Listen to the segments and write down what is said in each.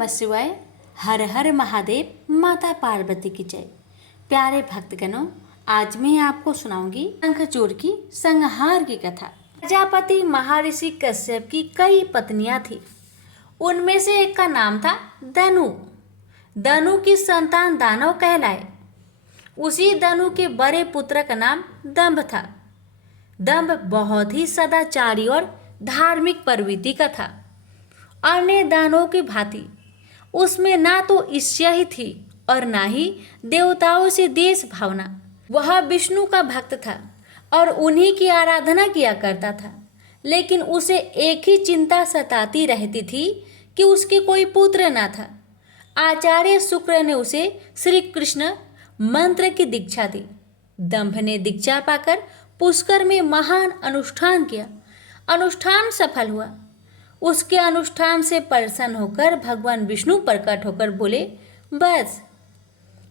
नमः शिवाय। हर हर महादेव। माता पार्वती की जय। प्यारे भक्तगणों, आज मैं आपको सुनाऊंगी शंखचूड़ की संहार की कथा। प्रजापति महर्षि कश्यप की कई पत्नियां थी। उनमें से एक का नाम था धनु। धनु की संतान दानव कहलाए। उसी धनु के बड़े पुत्र का नाम दंभ था। दंभ बहुत ही सदाचारी और धार्मिक प्रवृत्ति का था। अन्य दानवों की भांति उसमें ना तो ईर्ष्या ही थी और ना ही देवताओं से देश भावना। वह विष्णु का भक्त था और उन्हीं की आराधना किया करता था। लेकिन उसे एक ही चिंता सताती रहती थी कि उसके कोई पुत्र ना था। आचार्य शुक्र ने उसे श्री कृष्ण मंत्र की दीक्षा दी। दंभ ने दीक्षा पाकर पुष्कर में महान अनुष्ठान किया। अनुष्ठान सफल हुआ। उसके अनुष्ठान से प्रसन्न होकर भगवान विष्णु प्रकट होकर बोले, बस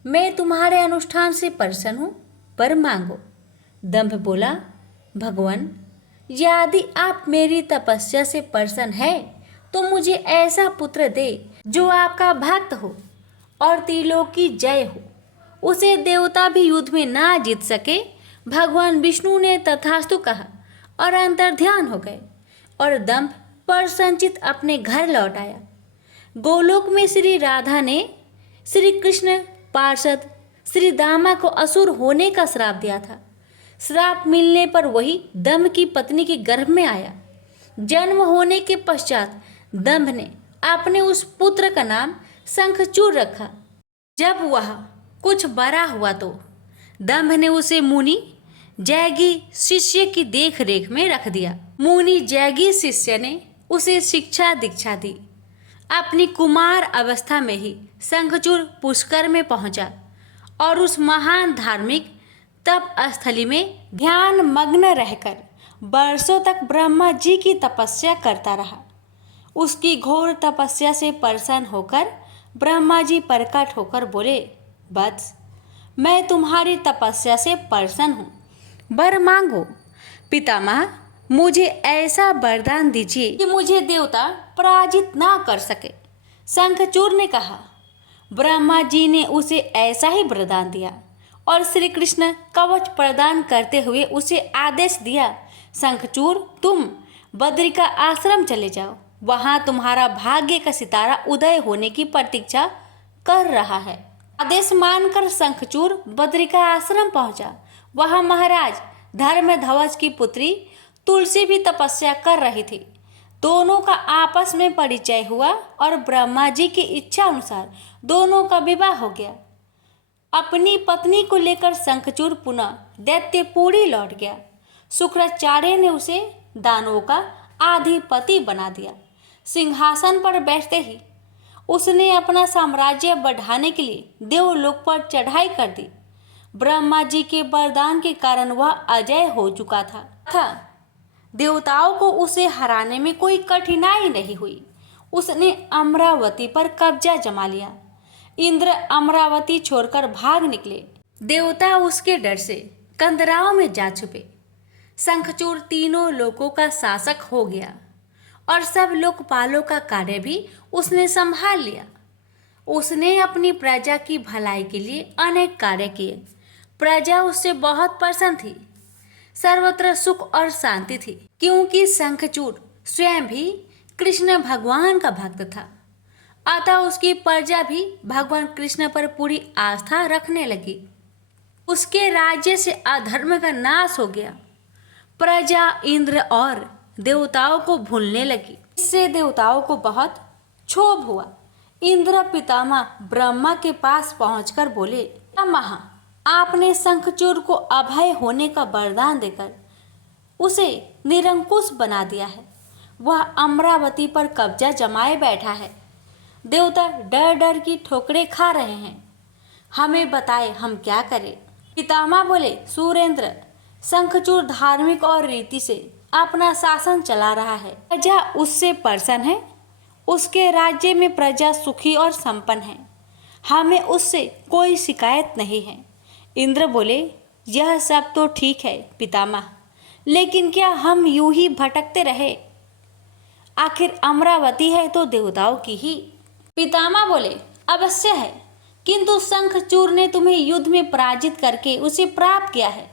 मैं तुम्हारे अनुष्ठान से प्रसन्न हूँ, पर मांगो। दंभ बोला, भगवान यदि आप मेरी तपस्या से प्रसन्न है तो मुझे ऐसा पुत्र दे जो आपका भक्त हो और त्रिलोक की जय हो। उसे देवता भी युद्ध में ना जीत सके। भगवान विष्णु ने तथास्तु कहा और अंतर्ध्यान हो गए और दंभ प्रसन्नचित अपने घर लौट आया। गोलोक में श्री राधा ने श्री कृष्ण पार्षद श्री दामा को असुर होने का श्राप दिया था। श्राप मिलने पर वही दंभ की पत्नी के गर्भ में आया। जन्म होने के पश्चात दंभ ने अपने उस पुत्र का नाम शंखचूड़ रखा। जब वह कुछ बड़ा हुआ तो दंभ ने उसे मुनि जैगी शिष्य की देख रेख में रख दिया। मुनि जैगी शिष्य ने उसे शिक्षा दीक्षा दी। अपनी कुमार अवस्था में ही शंखचूड़ पुष्कर में पहुंचा और उस महान धार्मिक तप स्थली में ध्यान मग्न रहकर वर्षों तक ब्रह्मा जी की तपस्या करता रहा। उसकी घोर तपस्या से प्रसन्न होकर ब्रह्मा जी प्रकट होकर बोले, वत्स मैं तुम्हारी तपस्या से प्रसन्न हूँ, वर मांगो। पितामह मुझे ऐसा वरदान दीजिए कि मुझे देवता पराजित ना कर सके। शंखचूड़ ने कहा। ब्रह्मा जी ने उसे ऐसा ही वरदान दिया और श्री कृष्ण कवच प्रदान करते हुए उसे आदेश दिया, शंखचूड़ तुम बद्रिका आश्रम चले जाओ। वहाँ तुम्हारा भाग्य का सितारा उदय होने की प्रतीक्षा कर रहा है। आदेश मानकर शंखचूड़ बद्रिका आश्रम पहुंचा। वहाँ महाराज धर्मध्वज की पुत्री तुलसी भी तपस्या कर रही थी। दोनों का आपस में परिचय हुआ और ब्रह्मा जी की इच्छा अनुसार दोनों का विवाह हो गया। अपनी पत्नी को लेकर शंखचूड़ पुनः दैत्यपुरी लौट गया। शुक्राचार्य ने उसे दानवों का आधिपति बना दिया। सिंहासन पर बैठते ही उसने अपना साम्राज्य बढ़ाने के लिए देवलोक पर चढ़ाई कर दी। ब्रह्मा जी के वरदान के कारण वह अजय हो चुका था। देवताओं को उसे हराने में कोई कठिनाई नहीं हुई। उसने अमरावती पर कब्जा जमा लिया। इंद्र अमरावती छोड़कर भाग निकले। देवता उसके डर से कंदराओं में जा छुपे। शंखचूड़ तीनों लोकों का शासक हो गया और सब लोकपालों का कार्य भी उसने संभाल लिया। उसने अपनी प्रजा की भलाई के लिए अनेक कार्य किए। प्रजा उससे बहुत प्रसन्न थी। सर्वत्र सुख और शांति थी, क्योंकि शंखचूड़ स्वयं भी कृष्ण भगवान का भक्त था। अतः उसकी प्रजा भी भगवान कृष्ण पर पूरी आस्था रखने लगी। उसके राज्य से अधर्म का नाश हो गया। प्रजा इंद्र और देवताओं को भूलने लगी। इससे देवताओं को बहुत क्षोभ हुआ। इंद्र पितामह ब्रह्मा के पास पहुंचकर बोले, पितामह आपने शंखचूड़ को अभय होने का वरदान देकर उसे निरंकुश बना दिया है। वह अमरावती पर कब्जा जमाए बैठा है। देवता डर डर की ठोकरें खा रहे हैं। हमें बताए हम क्या करें। पितामह बोले, सुरेंद्र शंखचूड़ धार्मिक और रीति से अपना शासन चला रहा है। प्रजा उससे प्रसन्न है। उसके राज्य में प्रजा सुखी और संपन्न है। हमें उससे कोई शिकायत नहीं है। इंद्र बोले, यह सब तो ठीक है पितामह, लेकिन क्या हम यूं ही भटकते रहे? आखिर अमरावती है तो देवताओं की ही। पितामह बोले, अवश्य है, किंतु शंखचूड़ ने तुम्हें युद्ध में पराजित करके उसे प्राप्त किया है।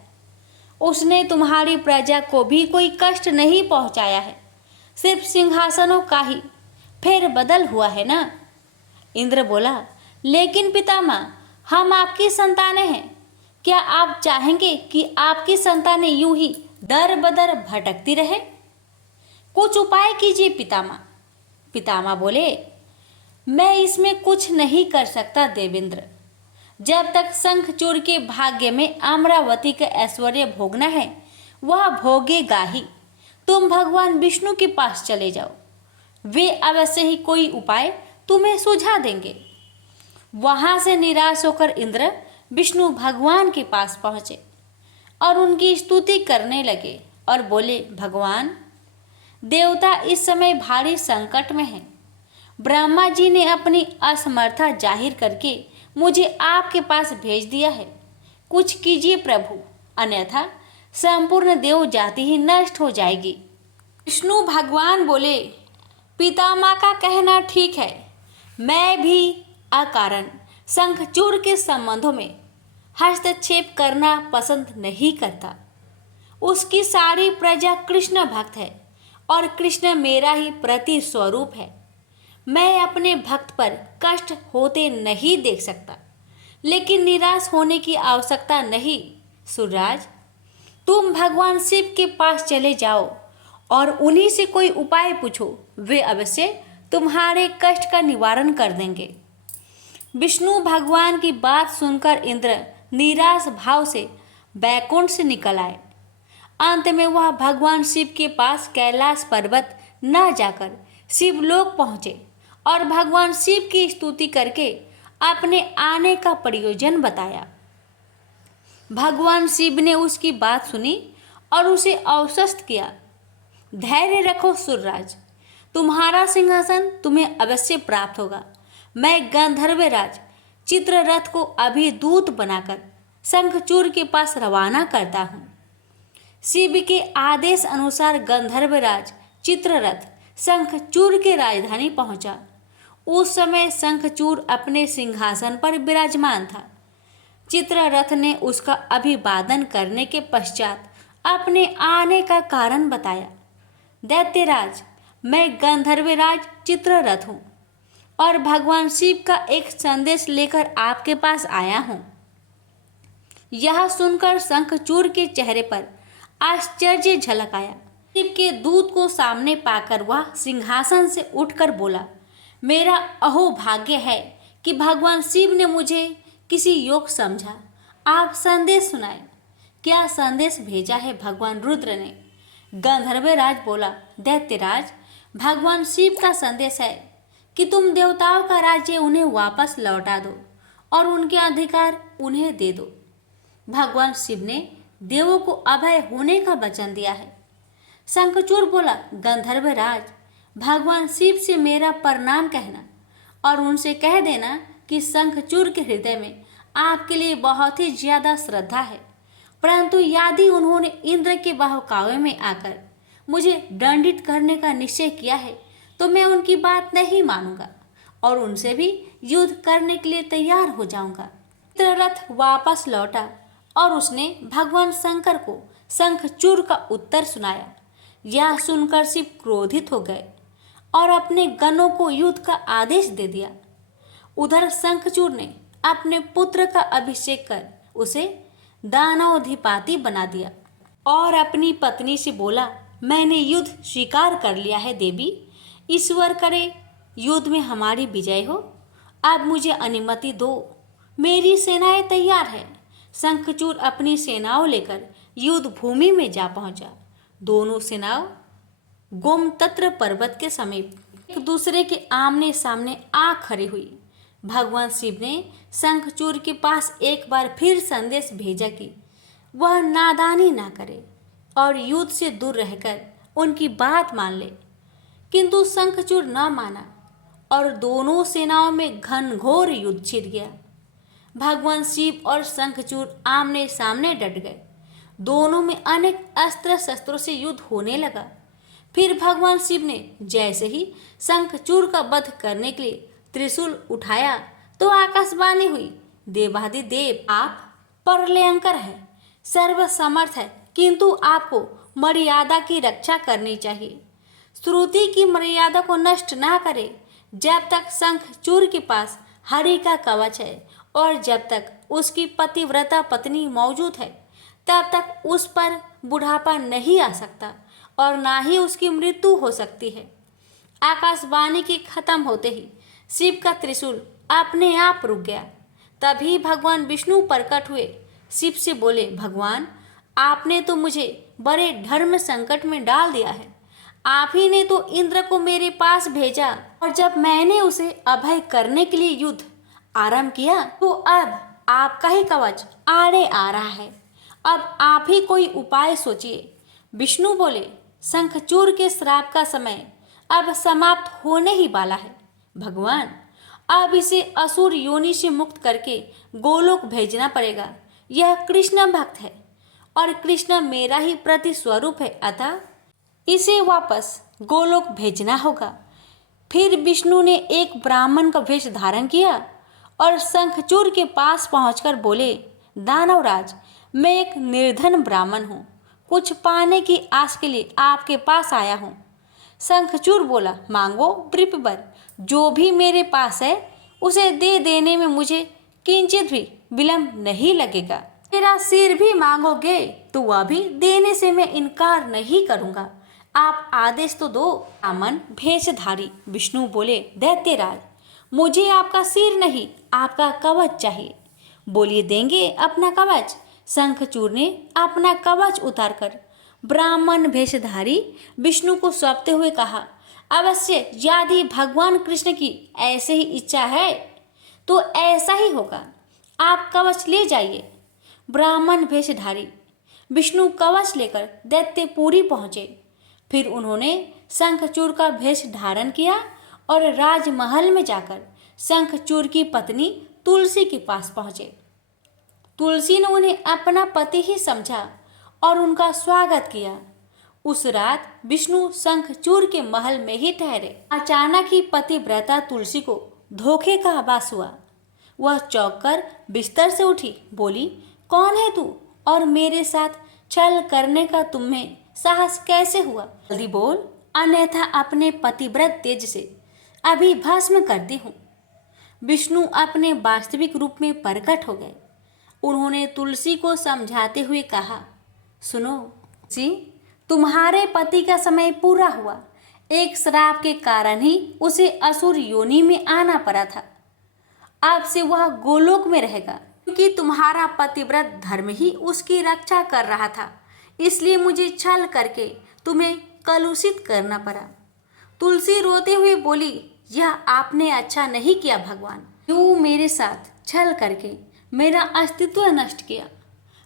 उसने तुम्हारी प्रजा को भी कोई कष्ट नहीं पहुंचाया है, सिर्फ सिंहासनों का ही फेर बदल हुआ है ना। इंद्र बोला, लेकिन पितामह, हम आपकी संतानें हैं, क्या आप चाहेंगे कि आपकी संतानें यूं ही दर बदर भटकती रहे? कुछ उपाय कीजिए पितामह। पितामह बोले, मैं इसमें कुछ नहीं कर सकता देवेंद्र। जब तक शंखचूड़ के भाग्य में अमरावती का ऐश्वर्य भोगना है, वह भोगेगा ही। तुम भगवान विष्णु के पास चले जाओ, वे अवश्य ही कोई उपाय तुम्हें सुझा देंगे। वहां से निराश होकर इंद्र विष्णु भगवान के पास पहुंचे और उनकी स्तुति करने लगे और बोले, भगवान, देवता इस समय भारी संकट में हैं। ब्रह्मा जी ने अपनी असमर्थता जाहिर करके मुझे आपके पास भेज दिया है। कुछ कीजिए प्रभु, अन्यथा संपूर्ण देव जाति ही नष्ट हो जाएगी। विष्णु भगवान बोले, पितामह का कहना ठीक है। मैं भी अकारण शंखचूड़ के संबंधों में हस्तक्षेप करना पसंद नहीं करता। उसकी सारी प्रजा कृष्ण भक्त है और कृष्ण मेरा ही प्रति स्वरूप है। मैं अपने भक्त पर कष्ट होते नहीं देख सकता, लेकिन निराश होने की आवश्यकता नहीं। सूर्यराज, तुम भगवान शिव के पास चले जाओ और उन्हीं से कोई उपाय पूछो, वे अवश्य तुम्हारे कष्ट का निवारण कर देंगे। विष्णु भगवान की बात सुनकर इंद्र निराश भाव से बैकुंठ से निकल आए। अंत में वह भगवान शिव के पास कैलाश पर्वत न जाकर शिवलोक पहुँचे और भगवान शिव की स्तुति करके अपने आने का प्रयोजन बताया। भगवान शिव ने उसकी बात सुनी और उसे आश्वस्त किया, धैर्य रखो सूर्यराज, तुम्हारा सिंहासन तुम्हें अवश्य प्राप्त होगा। मैं गंधर्वराज चित्ररथ को अभी दूत बनाकर शंखचूड़ के पास रवाना करता हूँ। शिव के आदेश अनुसार गंधर्वराज चित्ररथ शंखचूड़ के राजधानी पहुंचा। उस समय शंखचूड़ अपने सिंहासन पर विराजमान था। चित्ररथ ने उसका अभिवादन करने के पश्चात अपने आने का कारण बताया। दैत्यराज, मैं गंधर्वराज चित्ररथ हूँ और भगवान शिव का एक संदेश लेकर आपके पास आया हूँ। यह सुनकर शंखचूड़ के चेहरे पर आश्चर्य झलक आया। शिव के दूत को सामने पाकर वह सिंहासन से उठकर बोला, मेरा अहोभाग्य है कि भगवान शिव ने मुझे किसी योग समझा। आप संदेश सुनाए। क्या संदेश भेजा है भगवान रुद्र ने? गंधर्वराज बोला, दैत्यराज, भगवान शिव का संदेश है कि तुम देवताओं का राज्य उन्हें वापस लौटा दो और उनके अधिकार उन्हें दे दो। भगवान शिव ने देवों को अभय होने का वचन दिया है। शंखचूड़ बोला, गंधर्वराज, भगवान शिव से मेरा प्रणाम कहना और उनसे कह देना कि शंखचूड़ के हृदय में आपके लिए बहुत ही ज्यादा श्रद्धा है, परंतु यदि उन्होंने इंद्र के बहकावे में आकर मुझे दंडित करने का निश्चय किया है तो मैं उनकी बात नहीं मानूंगा और उनसे भी युद्ध करने के लिए तैयार हो जाऊंगा। चित्ररथ वापस लौटा और उसने भगवान शंकर को शंखचूड़ का उत्तर सुनाया। यह सुनकर शिव क्रोधित हो गए और अपने गणों को युद्ध का आदेश दे दिया। उधर शंखचूड़ ने अपने पुत्र का अभिषेक कर उसे दानवाधिपति बना दिया और अपनी पत्नी से बोला, मैंने युद्ध स्वीकार कर लिया है देवी, ईश्वर करे युद्ध में हमारी विजय हो। अब मुझे अनुमति दो, मेरी सेनाएं तैयार है। शंखचूड़ अपनी सेनाओं लेकर युद्ध भूमि में जा पहुंचा। दोनों सेनाओं गोमतत्र पर्वत के समीप एक दूसरे के आमने सामने आ खड़ी हुई। भगवान शिव ने शंखचूड़ के पास एक बार फिर संदेश भेजा कि वह नादानी ना करे और युद्ध से दूर रहकर उनकी बात मान ले, किंतु शंखचूड़ न माना और दोनों सेनाओं में घनघोर युद्ध छिड़ गया। भगवान शिव और शंखचूड़ आमने सामने डट गए। दोनों में अनेक अस्त्र शस्त्रों से युद्ध होने लगा। फिर भगवान शिव ने जैसे ही शंखचूड़ का वध करने के लिए त्रिशूल उठाया तो आकाशवाणी हुई, देवाधिदेव आप प्रलयंकर है, सर्वसमर्थ है, किंतु आपको मर्यादा की रक्षा करनी चाहिए। श्रुति की मर्यादा को नष्ट ना करे। जब तक शंखचूर के पास हरि का कवच है और जब तक उसकी पतिव्रता पत्नी मौजूद है, तब तक उस पर बुढ़ापा नहीं आ सकता और ना ही उसकी मृत्यु हो सकती है। आकाशवाणी के खत्म होते ही शिव का त्रिशूल अपने आप रुक गया। तभी भगवान विष्णु प्रकट हुए। शिव से बोले, भगवान आपने तो मुझे बड़े धर्म संकट में डाल दिया है। आप ही ने तो इंद्र को मेरे पास भेजा और जब मैंने उसे अभय करने के लिए युद्ध आरंभ किया तो अब आपका ही कवच आड़े आ रहा है। अब आप ही कोई उपाय सोचिए। विष्णु बोले, शंखचूर के श्राप का समय अब समाप्त होने ही वाला है। भगवान अब इसे असुर योनि से मुक्त करके गोलोक भेजना पड़ेगा। यह कृष्ण भक्त है और कृष्ण मेरा ही प्रति स्वरूप है, अतः इसे वापस गोलोक भेजना होगा। फिर विष्णु ने एक ब्राह्मण का वेश धारण किया और शंखचूर के पास पहुंचकर बोले, दानवराज मैं एक निर्धन ब्राह्मण हूँ, कुछ पाने की आस के लिए आपके पास आया हूँ। शंखचूर बोला, मांगो वृषभवर, जो भी मेरे पास है उसे दे देने में मुझे किंचित भी विलंब नहीं लगेगा। मेरा सिर भी मांगोगे तो वह भी देने से मैं इनकार नहीं करूँगा। आप आदेश तो दो। ब्राह्मण भेषधारी विष्णु बोले, दैत्यराज मुझे आपका सिर नहीं आपका कवच चाहिए। बोलिए, देंगे अपना कवच। शंखचूर ने अपना कवच उतारकर ब्राह्मण भेषधारी विष्णु को सौंपते हुए कहा, अवश्य यदि भगवान कृष्ण की ऐसे ही इच्छा है तो ऐसा ही होगा। आप कवच ले जाइए। ब्राह्मण भेषधारी विष्णु कवच लेकर दैत्यपुरी पहुँचे। फिर उन्होंने शंखचूर का भेष धारण किया और राजमहल में जाकर शंखचूर की पत्नी तुलसी के पास पहुँचे। तुलसी ने उन्हें अपना पति ही समझा और उनका स्वागत किया। उस रात विष्णु शंखचूर के महल में ही ठहरे। अचानक ही पतिव्रता तुलसी को धोखे का आभास हुआ। वह चौंक कर बिस्तर से उठी, बोली, कौन है तू और मेरे साथ छल करने का तुम्हें साहस कैसे हुआ? जल्दी बोल, अन्यथा अपने पतिव्रत तेज से अभी भस्म करती हूँ। विष्णु अपने वास्तविक रूप में प्रकट हो गए। उन्होंने तुलसी को समझाते हुए कहा, सुनो जी, तुम्हारे पति का समय पूरा हुआ। एक श्राप के कारण ही उसे असुर योनि में आना पड़ा था। अब से वह गोलोक में रहेगा, क्योंकि तुम्हारा पतिव्रत धर्म ही उसकी रक्षा कर रहा था। इसलिए मुझे छल करके तुम्हें कलुषित करना पड़ा। तुलसी रोते हुए बोली, यह आपने अच्छा नहीं किया भगवान। क्यों मेरे साथ छल करके मेरा अस्तित्व नष्ट किया?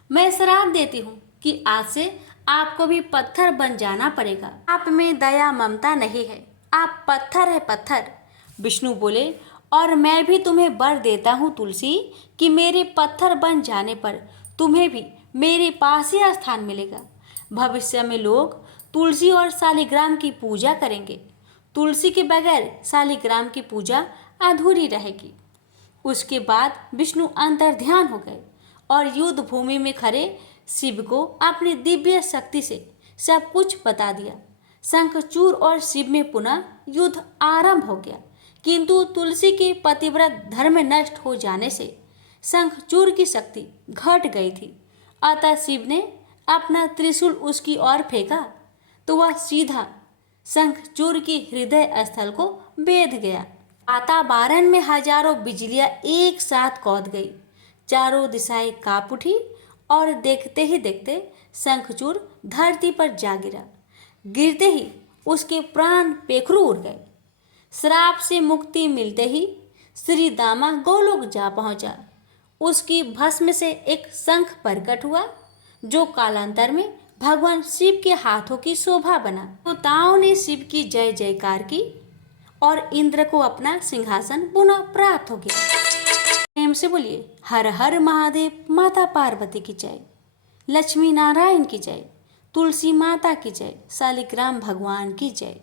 मैं श्राप देती हूँ कि आज से आपको भी पत्थर बन जाना पड़ेगा। आप में दया ममता नहीं है, आप पत्थर है पत्थर। विष्णु बोले, और मैं भी तुम्हें वर देता हूँ तुलसी कि मेरे पत्थर बन जाने पर तुम्हें भी मेरे पास ही स्थान मिलेगा। भविष्य में लोग तुलसी और शालिग्राम की पूजा करेंगे। तुलसी के बगैर शालिग्राम की पूजा अधूरी रहेगी। उसके बाद विष्णु अंतर्ध्यान हो गए और युद्ध भूमि में खड़े शिव को अपनी दिव्य शक्ति से सब कुछ बता दिया। शंखचूर और शिव में पुनः युद्ध आरंभ हो गया, किंतु तुलसी के पतिव्रत धर्म नष्ट हो जाने से शंखचूर की शक्ति घट गई थी। अतः शिव ने अपना त्रिशूल उसकी ओर फेंका तो वह सीधा शंखचूर की हृदय स्थल को बेध गया। वातावरण में हजारों बिजलियां एक साथ कौंध गई। चारों दिशाएं कांप उठी और देखते ही देखते शंखचूर धरती पर जा गिरा। गिरते ही उसके प्राण पेखरू उड़ गए। श्राप से मुक्ति मिलते ही श्री दामा गोलोक जा पहुंचा। उसकी भस्म से एक शंख प्रकट हुआ जो कालांतर में भगवान शिव के हाथों की शोभा बना। देवताओं ने शिव की जय जयकार की और इंद्र को अपना सिंहासन पुनः प्राप्त हो गया। प्रेम से बोलिए, हर हर महादेव। माता पार्वती की जय, लक्ष्मी नारायण की जय, तुलसी माता की जय, शालिग्राम भगवान की जय।